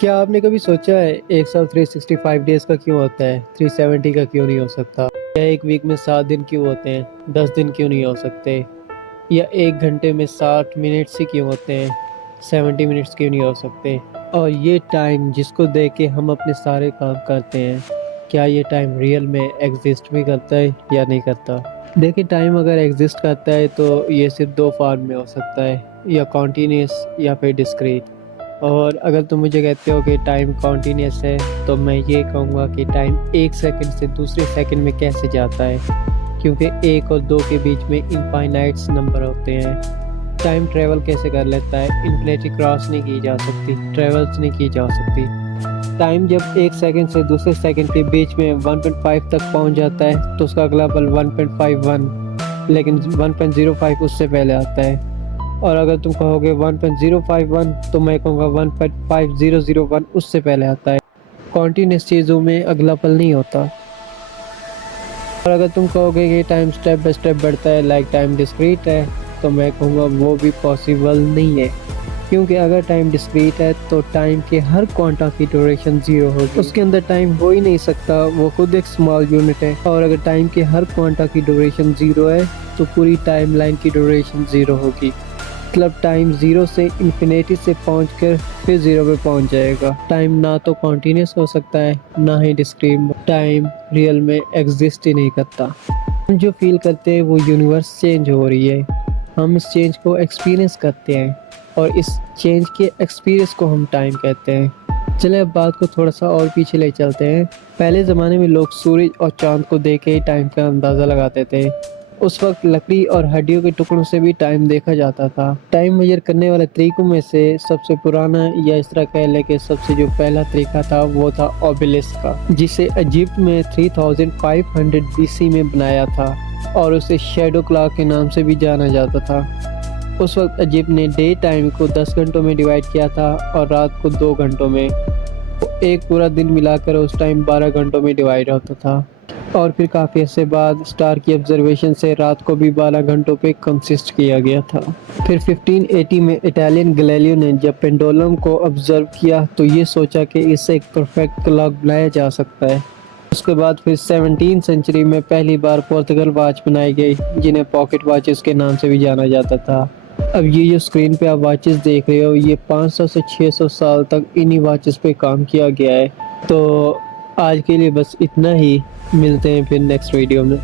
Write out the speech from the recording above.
क्या आपने कभी सोचा है एक साल 365 डेज का क्यों होता है, 370 का क्यों नहीं हो सकता? या एक वीक में 7 दिन क्यों होते हैं, 10 दिन क्यों नहीं हो सकते? या एक घंटे में 60 मिनट्स ही क्यों होते हैं, 70 मिनट्स क्यों नहीं हो सकते? और ये टाइम जिसको देख के हम अपने सारे काम करते हैं, क्या ये टाइम रियल में एग्जिस्ट भी करता है या नहीं करता? देखिए, टाइम अगर एग्जिस्ट करता है तो ये सिर्फ दो फॉर्म में हो सकता है, या कॉन्टीन्यूस या फिर डिस्क्रीट। और अगर तुम मुझे कहते हो कि टाइम कॉन्टीन्यूस है, तो मैं ये कहूँगा कि टाइम एक सेकंड से दूसरे सेकंड में कैसे जाता है, क्योंकि एक और दो के बीच में इनफाइनाइट्स नंबर होते हैं। टाइम ट्रेवल कैसे कर लेता है? इन्फिनिटी क्रॉस नहीं की जा सकती, ट्रेवल्स नहीं की जा सकती। टाइम जब एक सेकंड से दूसरे सेकंड के बीच में 1.5 तक पहुंच जाता है तो उसका अगला पल 1.51, लेकिन 1.05 उससे पहले आता है। और अगर तुम कहोगे 1.051 तो मैं कहूँगा 1.5001 उससे पहले आता है। कॉन्टीन्यूस चीज़ों में अगला पल नहीं होता। और अगर तुम कहोगे कि टाइम स्टेप बाय स्टेप बढ़ता है, लाइक टाइम डिस्क्रीट है, तो मैं कहूँगा वो भी पॉसिबल नहीं है। क्योंकि अगर टाइम डिस्क्रीट है तो टाइम के हर क्वांटा की ड्यूरेशन जीरो होगी, उसके अंदर टाइम हो ही नहीं सकता, वो खुद एक स्मॉल यूनिट है। और अगर टाइम के हर क्वांटा की ड्यूरेशन जीरो है तो पूरी टाइम लाइन की ड्यूरेशन जीरो होगी। मतलब टाइम जीरो से इन्फिनिटी से पहुंचकर फिर जीरो पे पहुंच जाएगा। टाइम ना तो कॉन्टीन्यूस हो सकता है, ना ही डिस्क्रीट। टाइम रियल में एग्जिस्ट ही नहीं करता। हम जो फील करते हैं वो यूनिवर्स चेंज हो रही है, हम इस चेंज को एक्सपीरियंस करते हैं, और इस चेंज के एक्सपीरियंस को हम टाइम कहते हैं। चले अब बात को थोड़ा सा और पीछे ले चलते हैं। पहले ज़माने में लोग सूरज और चांद को देख के ही टाइम का अंदाज़ा लगाते थे। उस वक्त लकड़ी और हड्डियों के टुकड़ों से भी टाइम देखा जाता था। टाइम मेजर करने वाले तरीकों में से सबसे पुराना, या इस तरह कह लें कि सबसे जो पहला तरीका था, वो था ओबेलिस्क का, जिसे इजिप्ट में 3500 बीसी में बनाया था, और उसे शैडो क्लॉक के नाम से भी जाना जाता था। उस वक्त इजिप्ट ने डे टाइम को 10 घंटों में डिवाइड किया था और रात को 2 घंटों में। एक पूरा दिन मिलाकर उस टाइम 12 घंटों में डिवाइड होता था। और फिर काफ़ी अर्से बाद स्टार की ऑब्जर्वेशन से रात को भी 12 घंटों पे कंसिस्ट किया गया था। फिर 1580 में इटालियन गैलीलियो ने जब पेंडुलम को ऑब्जर्व किया तो ये सोचा कि इससे एक परफेक्ट क्लॉक बनाया जा सकता है। उसके बाद फिर 17 सेंचुरी में पहली बार पोर्टुगल वॉच बनाई गई, जिन्हें पॉकेट वॉचेस के नाम से भी जाना जाता था। अब ये जो स्क्रीन पे आप वॉचेस देख रहे हो, ये 500 से 600 साल तक इन्हीं वॉचेस पे काम किया गया है। तो आज के लिए बस इतना ही, मिलते हैं फिर नेक्स्ट वीडियो में।